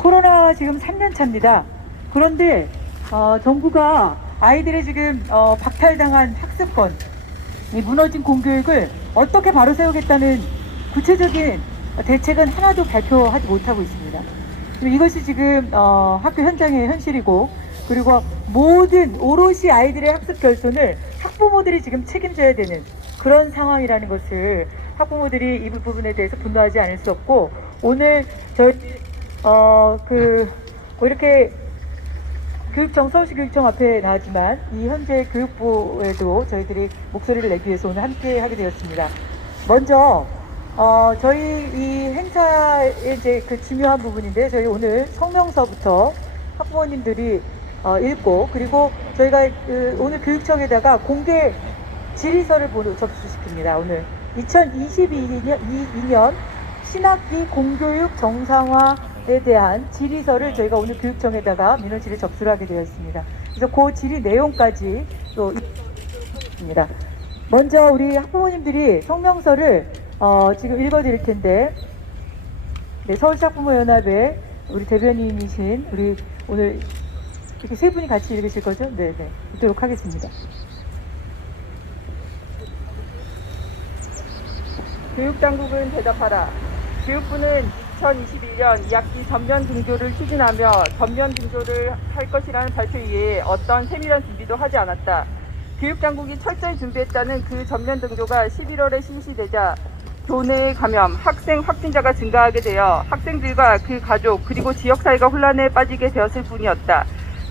코로나 지금 3년 차입니다. 그런데 정부가 아이들의 지금 박탈당한 학습권, 이 무너진 공교육을 어떻게 바로 세우겠다는 구체적인 대책은 하나도 발표하지 못하고 있습니다. 이것이 지금 학교 현장의 현실이고, 그리고 모든 오롯이 아이들의 학습 결손을 학부모들이 지금 책임져야 되는 그런 상황이라는 것을 학부모들이 이 부분에 대해서 분노하지 않을 수 없고, 오늘 저희 이렇게 서울시 교육청 앞에 나왔지만 이 현재 교육부에도 저희들이 목소리를 내기 위해서 오늘 함께 하게 되었습니다. 먼저 저희 이 행사의 이제 그 중요한 부분인데, 저희 오늘 성명서부터 학부모님들이 읽고, 그리고 저희가 오늘 교육청에다가 공개 질의서를 접수시킵니다. 오늘 2022년 신학기 공교육 정상화에 대한 질의서를 저희가 오늘 교육청에다가 민원실에 접수를 하게 되어 있습니다. 그래서 그 질의 내용까지 또 있습니다. 먼저 우리 학부모님들이 성명서를 지금 읽어드릴 텐데, 네, 서울시 학부모연합의 우리 대변인이신 우리 오늘 이렇게 세 분이 같이 읽으실 거죠? 네, 읽도록 하겠습니다. 교육당국은 대답하라. 교육부는 2021년 2학기 전면 등교를 추진하며 전면 등교를 할 것이라는 발표 이외에 어떤 세밀한 준비도 하지 않았다. 교육당국이 철저히 준비했다는 그 전면 등교가 11월에 실시되자 교내 감염, 학생 확진자가 증가하게 되어 학생들과 그 가족 그리고 지역사회가 혼란에 빠지게 되었을 뿐이었다.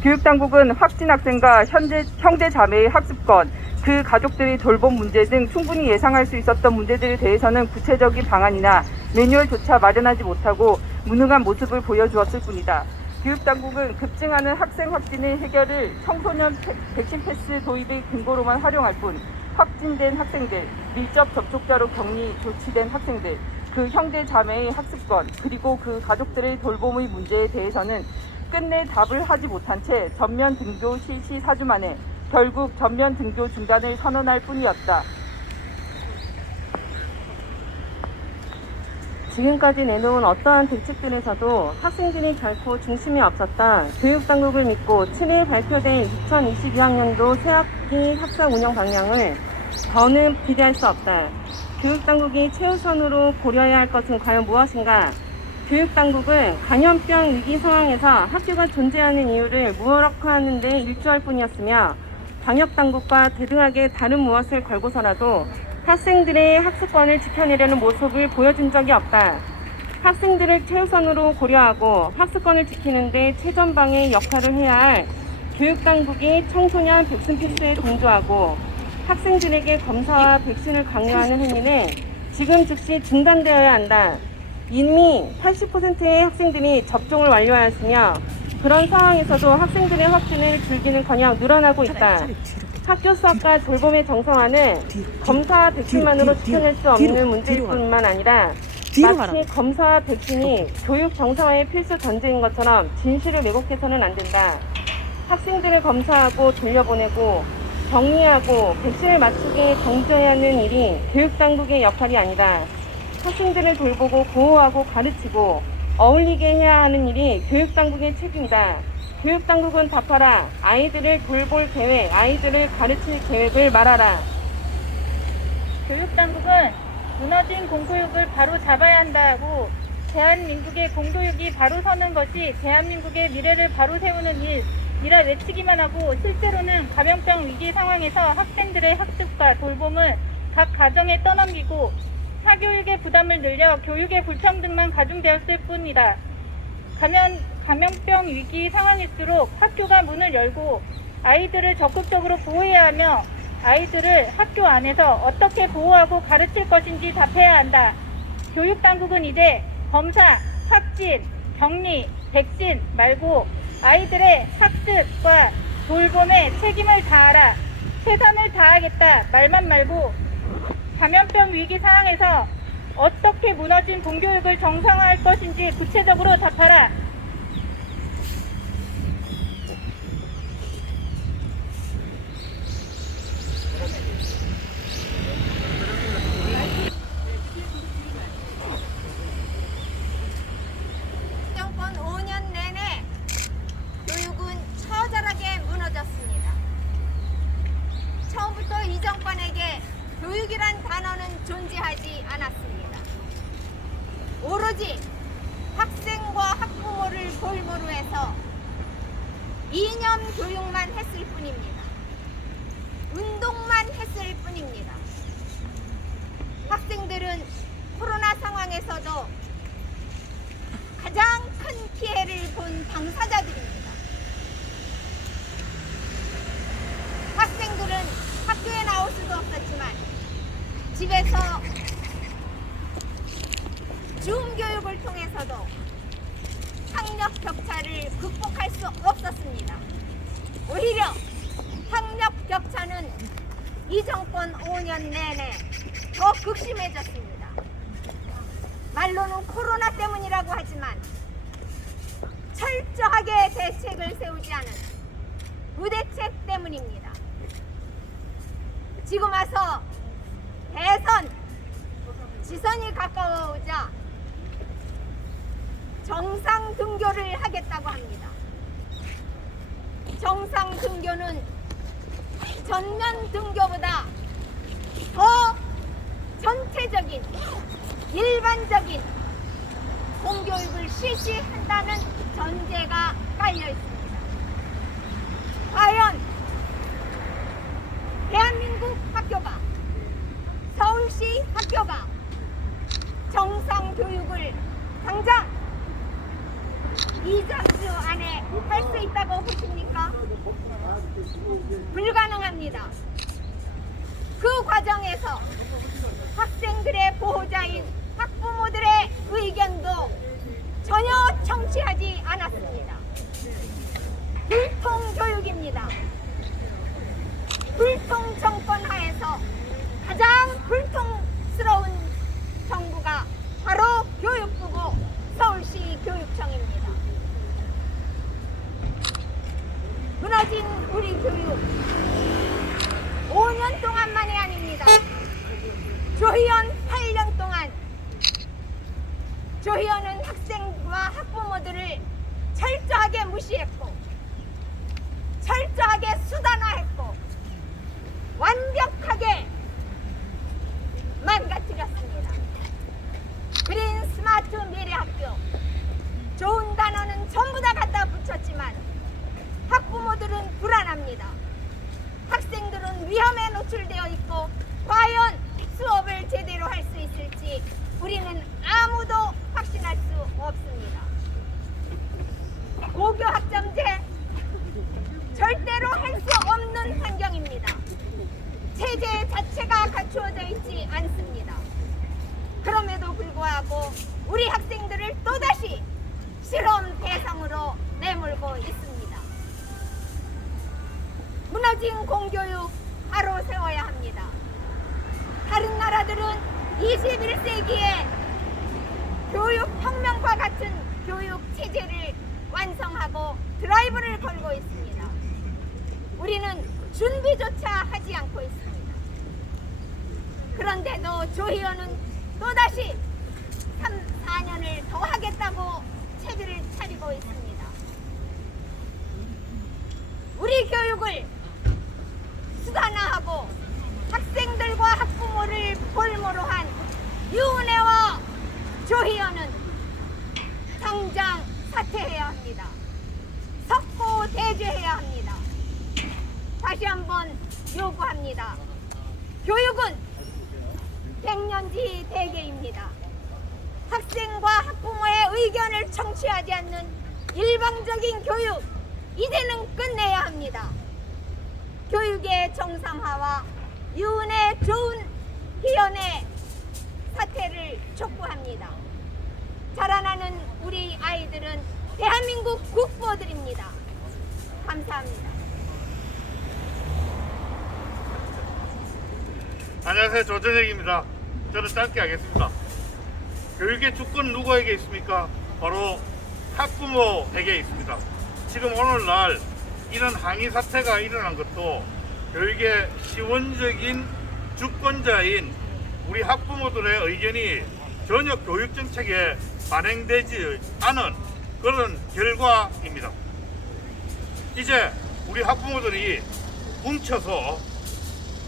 교육당국은 확진 학생과 형제 자매의 학습권, 그 가족들의 돌봄 문제 등 충분히 예상할 수 있었던 문제들에 대해서는 구체적인 방안이나 매뉴얼조차 마련하지 못하고 무능한 모습을 보여주었을 뿐이다. 교육당국은 급증하는 학생 확진의 해결을 청소년 백신 패스 도입의 근거로만 활용할 뿐, 확진된 학생들, 밀접 접촉자로 격리 조치된 학생들, 그 형제 자매의 학습권, 그리고 그 가족들의 돌봄의 문제에 대해서는 끝내 답을 하지 못한 채 전면 등교 실시 4주 만에 결국 전면 등교 중단을 선언할 뿐이었다. 지금까지 내놓은 어떠한 대책들에서도 학생들이 결코 중심이 없었다. 교육당국을 믿고 7일 발표된 2022학년도 새학기 학사 운영 방향을 더는 기대할 수 없다. 교육당국이 최우선으로 고려해야 할 것은 과연 무엇인가? 교육당국은 감염병 위기 상황에서 학교가 존재하는 이유를 무력화하는 데 일조할 뿐이었으며, 방역당국과 대등하게 다른 무엇을 걸고서라도 학생들의 학습권을 지켜내려는 모습을 보여준 적이 없다. 학생들을 최우선으로 고려하고 학습권을 지키는 데 최전방의 역할을 해야 할 교육당국이 청소년 백신 필수에 동조하고 학생들에게 검사와 백신을 강요하는 행위는 지금 즉시 중단되어야 한다. 이미 80%의 학생들이 접종을 완료하였으며, 그런 상황에서도 학생들의 확진을 줄기는커녕 늘어나고 있다. 학교 수업과 돌봄의 정상화는 검사와 백신만으로 지켜낼 수 없는 문제일 뿐만 아니라 마치 검사와 백신이 교육 정상화의 필수 전제인 것처럼 진실을 왜곡해서는 안 된다. 학생들을 검사하고 돌려보내고 격리하고 백신을 맞추게 강조해야 하는 일이 교육당국의 역할이 아니다. 학생들을 돌보고 보호하고 가르치고 어울리게 해야 하는 일이 교육당국의 책임이다. 교육당국은 답하라. 아이들을 돌볼 계획, 아이들을 가르칠 계획을 말하라. 교육당국은 무너진 공교육을 바로 잡아야 한다고, 대한민국의 공교육이 바로 서는 것이 대한민국의 미래를 바로 세우는 일이라 외치기만 하고, 실제로는 감염병 위기 상황에서 학생들의 학습과 돌봄을 각 가정에 떠넘기고 사교육의 부담을 늘려 교육의 불평등만 가중되었을 뿐이다. 감염병 위기 상황일수록 학교가 문을 열고 아이들을 적극적으로 보호해야 하며, 아이들을 학교 안에서 어떻게 보호하고 가르칠 것인지 답해야 한다. 교육당국은 이제 검사, 확진, 격리, 백신 말고 아이들의 학습과 돌봄에 책임을 다하라. 최선을 다하겠다 말만 말고 감염병 위기 상황에서 어떻게 무너진 공교육을 정상화할 것인지 구체적으로 답하라. 정권 5년 이념 교육만 했을 뿐입니다. 운동만 했을 뿐입니다. 학생들은 코로나 상황에서도 가장 큰 피해를 본 당사자들입니다. 학생들은 학교에 나올 수도 없었지만 집에서 줌 교육을 통해서도 학력 격차를 극복할 수 없었습니다. 오히려 학력 격차는 이 정권 5년 내내 더 극심해졌습니다. 말로는 코로나 때문이라고 하지만 철저하게 대책을 세우지 않은 무대책 때문입니다. 지금 와서 대선 지선이 가까워오자 정상 등교를 하겠다고 합니다. 정상 등교는 전면 등교보다 더 전체적인 일반적인 공교육을 실시한다는 전제가 깔려 있습니다. 과연 대한민국 학교가, 서울시 학교가 정상 교육을 당장 2주 안에 할 수 있다고 보십니까? 불가능합니다. 그 과정에서 학생들의 보호자인 학부모들의 의견도 전혀 청취하지 않았습니다. 불통교육입니다. 불통 정권 하에서 가장 불통스러운 정부가 바로 교육부고 서울시 교육청입니다. 무너진 우리 교육 5년 동안만이 아닙니다. 조희연 8년 동안 조희연은 학생과 학부모들을 철저하게 무시했고 철저하게 수단화했고 완벽하게 망가뜨렸습니다. 그린 스마트 미래학교, 좋은 단어는 전부 다 갖다 붙였지만 학부모들은 불안합니다. 학생들은 위험에 노출되어 있고 과연 수업을 제대로 할 수 있을지 우리는 아무도 확신할 수 없습니다. 고교 학점제 절대로 할 수 없는 환경입니다. 체제 자체가 갖추어져 있지 않습니다. 그럼에도 불구하고 우리 학생들을 또다시 실험 대상으로 내몰고 있습니다. 무너진 공교육 바로 세워야 합니다. 다른 나라들은 21세기에 교육혁명과 같은 교육 체제를 완성하고 드라이브를 걸고 있습니다. 우리는 준비조차 하지 않고 있습니다. 그런데도 조희연은 또다시 4년을 더 하겠다고 체비를 차리고 있습니다. 우리 교육을 수단화하고 학생들과 학부모를 볼모로 한 유은혜와 조희연은 당장 사퇴해야 합니다. 석고 대죄해야 합니다. 다시 한번 요구합니다. 교육은 백년지 대계입니다. 학생과 학부모의 의견을 청취하지 않는 일방적인 교육, 이제는 끝내야 합니다. 교육의 정상화와 유은의 좋은 희연의 사태를 촉구합니다. 자라나는 우리 아이들은 대한민국 국보들입니다. 감사합니다. 안녕하세요. 조전혁입니다. 저는 짧게 하겠습니다. 교육의 주권은 누구에게 있습니까? 바로 학부모에게 있습니다. 지금 오늘날 이런 항의 사태가 일어난 것도 교육의 시원적인 주권자인 우리 학부모들의 의견이 전혀 교육정책에 반영되지 않은 그런 결과입니다. 이제 우리 학부모들이 뭉쳐서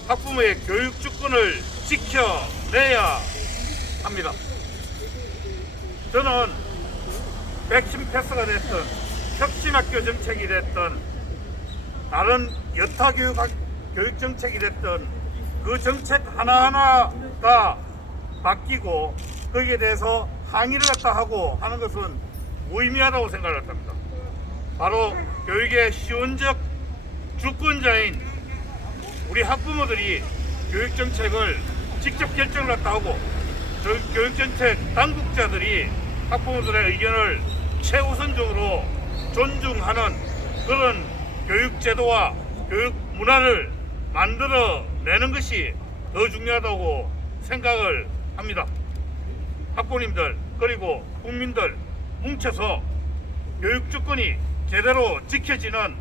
학부모의 교육 주권을 지켜내야 합니다. 저는 백신 패스가 됐든 혁신학교 정책이 됐든 다른 여타 교육 정책이 됐던 그 정책 하나하나가 바뀌고 거기에 대해서 항의를 갖다 하고 하는 것은 무의미하다고 생각을 합니다. 바로 교육의 시원적 주권자인 우리 학부모들이 교육정책을 직접 결정을 갖다 하고 교육정책 당국자들이 학부모들의 의견을 최우선적으로 존중하는 그런 교육제도와 교육 문화를 만들어내는 것이 더 중요하다고 생각을 합니다. 학부모님들 그리고 국민들 뭉쳐서 교육주권이 제대로 지켜지는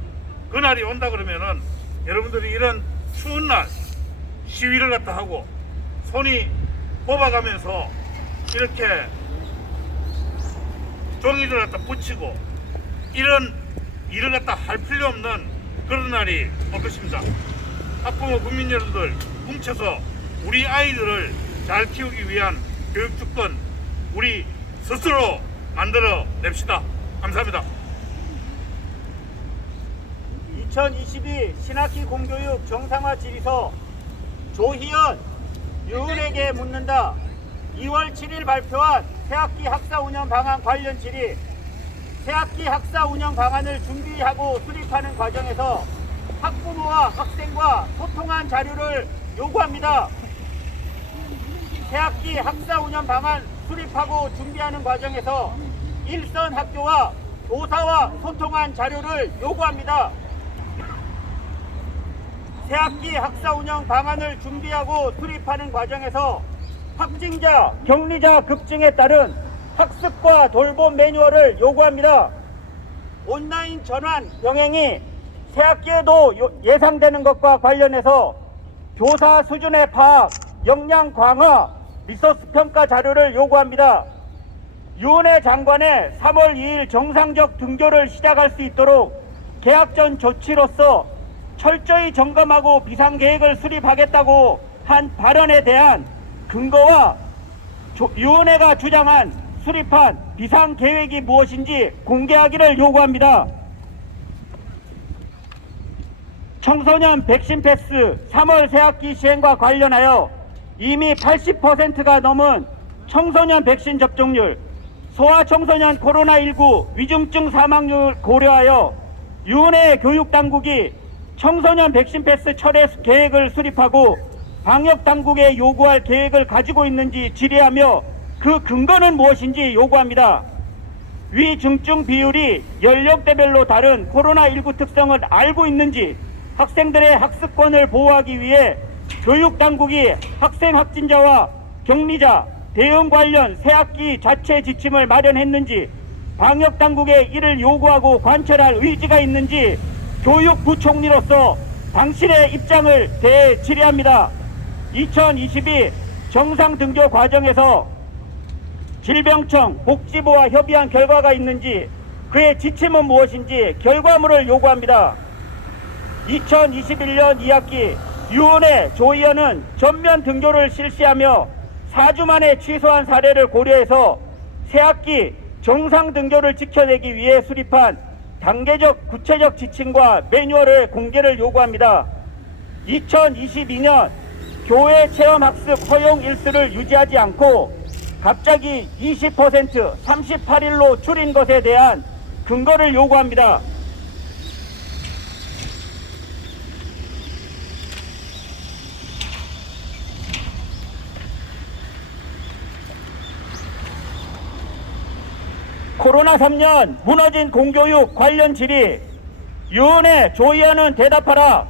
그날이 온다 그러면은 여러분들이 이런 추운 날 시위를 갖다 하고 손이 뽑아가면서 이렇게 종이를 갖다 붙이고 이런 일을 갖다 할 필요 없는 그런 날이 올 것입니다. 학부모 국민 여러분들 뭉쳐서 우리 아이들을 잘 키우기 위한 교육주권 우리 스스로 만들어 냅시다. 감사합니다. 2022 신학기 공교육 정상화 질의서 조희연, 유은에게 묻는다. 2월 7일 발표한 새학기 학사 운영 방안 관련 질의. 새학기 학사 운영 방안을 준비하고 수립하는 과정에서 학부모와 학생과 소통한 자료를 요구합니다. 새학기 학사 운영 방안 수립하고 준비하는 과정에서 일선 학교와 교사와 소통한 자료를 요구합니다. 새학기 학사 운영 방안을 준비하고 수립하는 과정에서 확진자, 격리자 급증에 따른 학습과 돌봄 매뉴얼을 요구합니다. 온라인 전환 병행이 새학기에도 예상되는 것과 관련해서 교사 수준의 파악, 역량 강화, 리소스 평가 자료를 요구합니다. 유은혜 장관의 3월 2일 정상적 등교를 시작할 수 있도록 개학 전 조치로서 철저히 점검하고 비상계획을 수립하겠다고 한 발언에 대한 근거와 유은혜가 주장한 수립한 비상계획이 무엇인지 공개하기를 요구합니다. 청소년 백신 패스 3월 새학기 시행과 관련하여 이미 80%가 넘은 청소년 백신 접종률, 소아청소년 코로나19 위중증 사망률 고려하여 유은혜 교육당국이 청소년 백신 패스 철회 계획을 수립하고 방역당국에 요구할 계획을 가지고 있는지 질의하며 그 근거는 무엇인지 요구합니다. 위중증 비율이 연령대별로 다른 코로나19 특성을 알고 있는지 학생들의 학습권을 보호하기 위해 교육당국이 학생 확진자와 격리자 대응 관련 새학기 자체 지침을 마련했는지 방역당국에 이를 요구하고 관철할 의지가 있는지 교육부총리로서 당신의 입장을 질의합니다. 2022 정상등교 과정에서 질병청, 복지부와 협의한 결과가 있는지 그의 지침은 무엇인지 결과물을 요구합니다. 2021년 2학기 유은혜, 조희연은 전면 등교를 실시하며 4주 만에 취소한 사례를 고려해서 새학기 정상 등교를 지켜내기 위해 수립한 단계적 구체적 지침과 매뉴얼의 공개를 요구합니다. 2022년 교외 체험학습 허용 일수를 유지하지 않고 갑자기 20% 38일로 줄인 것에 대한 근거를 요구합니다. 코로나 3년 무너진 공교육 관련 질의. 유은혜, 조희연은 대답하라.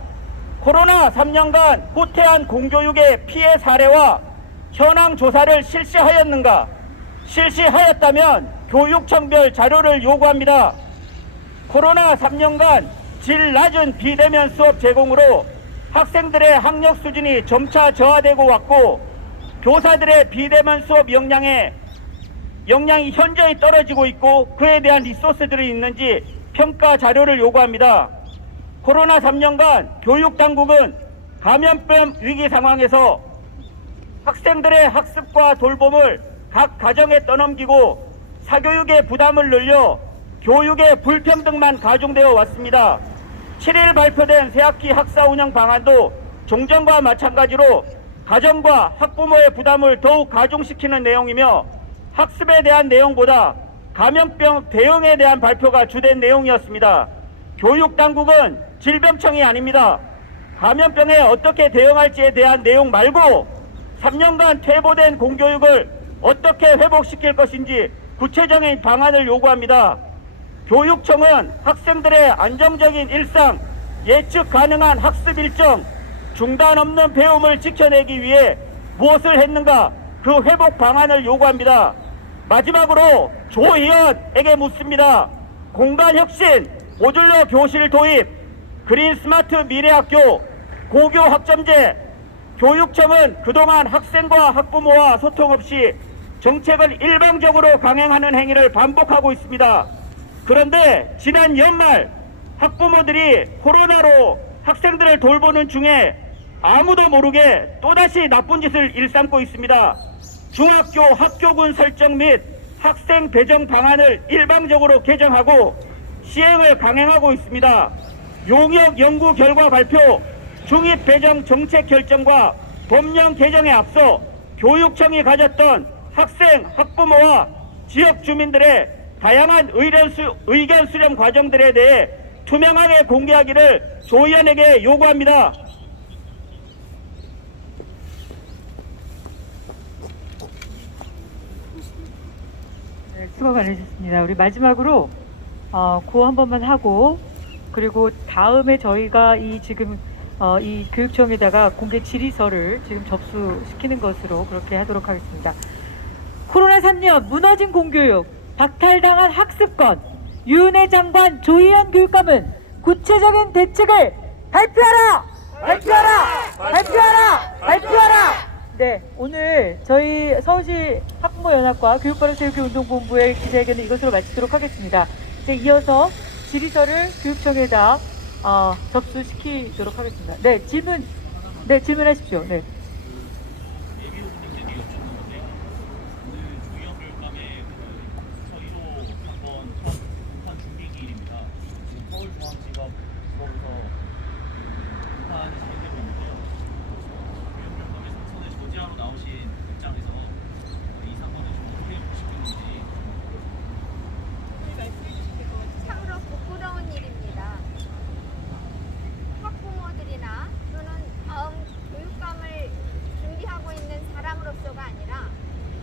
코로나 3년간 후퇴한 공교육의 피해 사례와 현황 조사를 실시하였는가? 실시하였다면 교육청별 자료를 요구합니다. 코로나 3년간 질 낮은 비대면 수업 제공으로 학생들의 학력 수준이 점차 저하되고 왔고 교사들의 비대면 수업 역량이 현저히 떨어지고 있고 그에 대한 리소스들이 있는지 평가 자료를 요구합니다. 코로나 3년간 교육당국은 감염병 위기 상황에서 학생들의 학습과 돌봄을 각 가정에 떠넘기고 사교육의 부담을 늘려 교육의 불평등만 가중되어 왔습니다. 7일 발표된 새학기 학사 운영 방안도 종전과 마찬가지로 가정과 학부모의 부담을 더욱 가중시키는 내용이며 학습에 대한 내용보다 감염병 대응에 대한 발표가 주된 내용이었습니다. 교육당국은 질병청이 아닙니다. 감염병에 어떻게 대응할지에 대한 내용 말고 3년간 퇴보된 공교육을 어떻게 회복시킬 것인지 구체적인 방안을 요구합니다. 교육청은 학생들의 안정적인 일상, 예측 가능한 학습 일정, 중단 없는 배움을 지켜내기 위해 무엇을 했는가 그 회복 방안을 요구합니다. 마지막으로 조희연에게 묻습니다. 공간혁신, 모듈러 교실 도입, 그린 스마트 미래학교, 고교 학점제, 교육청은 그동안 학생과 학부모와 소통 없이 정책을 일방적으로 강행하는 행위를 반복하고 있습니다. 그런데 지난 연말 학부모들이 코로나로 학생들을 돌보는 중에 아무도 모르게 또다시 나쁜 짓을 일삼고 있습니다. 중학교 학교군 설정 및 학생 배정 방안을 일방적으로 개정하고 시행을 강행하고 있습니다. 용역 연구 결과 발표, 중입 배정 정책 결정과 법령 개정에 앞서 교육청이 가졌던 학생, 학부모와 지역 주민들의 다양한 의견 수렴 과정들에 대해 투명하게 공개하기를 조희연에게 요구합니다. 네, 수고 많으셨습니다. 우리 마지막으로 구호 한 번만 하고 그리고 다음에 저희가 이 지금 이 교육청에다가 공개 질의서를 지금 접수시키는 것으로 그렇게 하도록 하겠습니다. 코로나 3년 무너진 공교육, 박탈당한 학습권, 유은혜 장관, 조희연 교육감은 구체적인 대책을 발표하라! 발표하라! 발표하라! 발표하라! 네, 오늘 저희 서울시 학부모연합과 교육바른교육운동본부의 기자회견은 이것으로 마치도록 하겠습니다. 이제 이어서 질의서를 교육청에다 접수시키도록 하겠습니다. 네, 질문하십시오. 네. 참으로 부끄러운 일입니다. 학부모들이나 또는 다음 교육감을 준비하고 있는 사람으로서가 아니라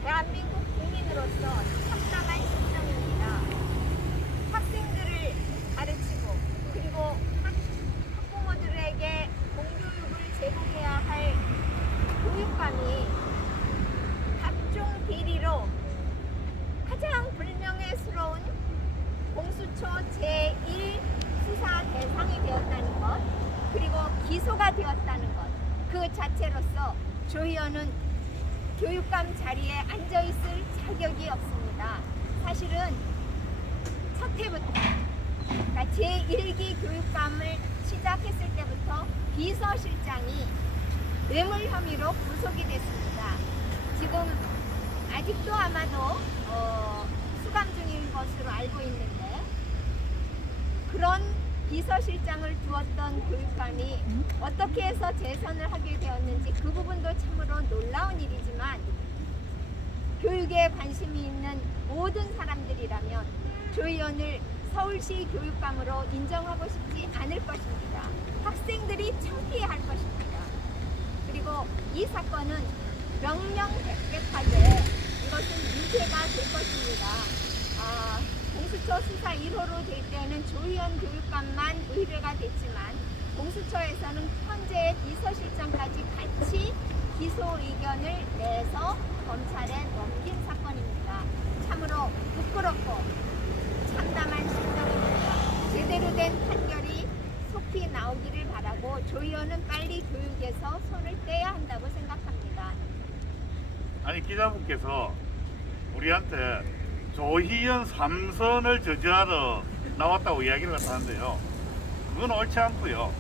대한민국 국민으로서 참담한 심정입니다. 학생들을 가르치고 그리고 학부모들에게 공교육을 제공해야 할 교육감이 각종 비리로 가장 불명예스러운 공수처 제1 수사 대상이 되었다는 것, 그리고 기소가 되었다는 것, 그 자체로서 조희연은 교육감 자리에 앉아있을 자격이 없습니다. 사실은 첫 해부터, 그러니까 제1기 교육감을 시작했을 때부터 비서실장이 뇌물 혐의로 구속이 됐습니다. 지금 아직도 아마도 수감 중인 것으로 알고 있는데 그런 비서실장을 두었던 교육감이 어떻게 해서 재선을 하게 되었는지 그 부분도 참으로 놀라운 일이지만 교육에 관심이 있는 모든 사람들이라면 조희연을 서울시 교육감으로 인정하고 싶지 않을 것입니다. 학생들이 창피해할 것입니다. 그리고 이 사건은 명명백백하게 이것은 유죄가 될 것입니다. 공수처 수사 1호로 될 때는 조희연 교육감만 의뢰가 됐지만 공수처에서는 현재 비서실장까지 같이 기소 의견을 내서 검찰에 넘긴 사건입니다. 참으로 부끄럽고 참담한 심정입니다. 제대로 된 판결이 속히 나오기를 바라고 조희연은 빨리 교육에서 손을 떼야 한다고 생각합니다. 아니 기자분께서 우리한테 조희연 3선을 저지하러 나왔다고 이야기를 하는데요. 그건 옳지 않고요.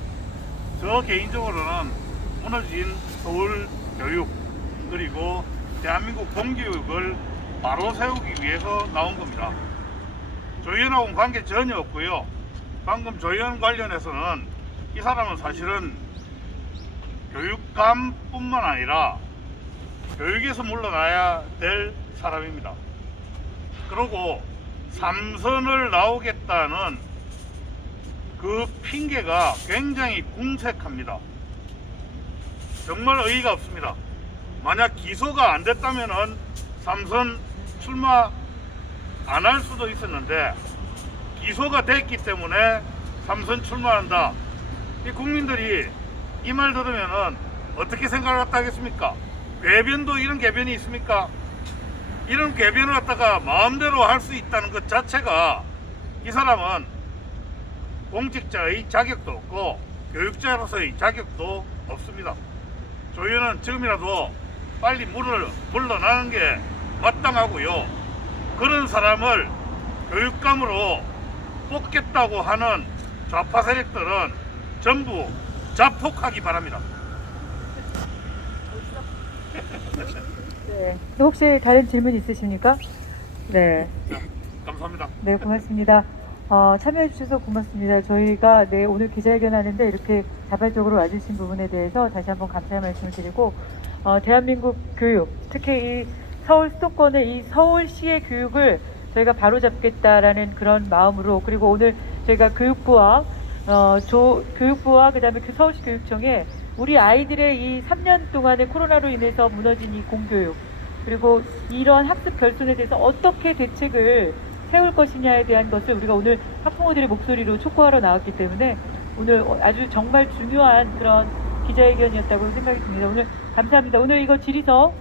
저 개인적으로는 무너진 서울 교육 그리고 대한민국 공교육을 바로 세우기 위해서 나온 겁니다. 조희연하고는 관계 전혀 없고요. 방금 조희연 관련해서는 이 사람은 사실은 교육감뿐만 아니라 교육에서 물러나야 될 사람입니다. 그리고 삼선을 나오겠다는 그 핑계가 굉장히 궁색합니다. 정말 의의가 없습니다. 만약 기소가 안 됐다면은 삼선 출마 안 할 수도 있었는데 기소가 됐기 때문에 삼선 출마한다. 이 국민들이 이 말 들으면은 어떻게 생각을 갖다 하겠습니까? 궤변도 이런 궤변이 있습니까? 이런 궤변을 갖다가 마음대로 할 수 있다는 것 자체가 이 사람은 공직자의 자격도 없고 교육자로서의 자격도 없습니다. 조 의원은 지금이라도 빨리 물러나는 게 마땅하고요. 그런 사람을 교육감으로 뽑겠다고 하는 좌파 세력들은 전부 자폭하기 바랍니다. 네. 혹시 다른 질문 있으십니까? 네. 감사합니다. 네, 고맙습니다. 참여해 주셔서 고맙습니다. 저희가 오늘 기자회견 하는데 이렇게 자발적으로 와주신 부분에 대해서 다시 한번 감사의 말씀을 드리고, 대한민국 교육, 특히 이 서울 수도권의 이 서울시의 교육을 저희가 바로잡겠다라는 그런 마음으로, 그리고 오늘 저희가 교육부와 그다음에 그 서울시 교육청에 우리 아이들의 이 3년 동안의 코로나로 인해서 무너진 이 공교육, 그리고 이런 학습 결손에 대해서 어떻게 대책을 세울 것이냐에 대한 것을 우리가 오늘 학부모들의 목소리로 촉구하러 나왔기 때문에 오늘 아주 정말 중요한 그런 기자회견이었다고 생각이 듭니다. 오늘 감사합니다. 오늘 이거 질의서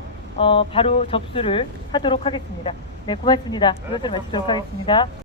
바로 접수를 하도록 하겠습니다. 네, 고맙습니다. 이것을 마치도록 하겠습니다.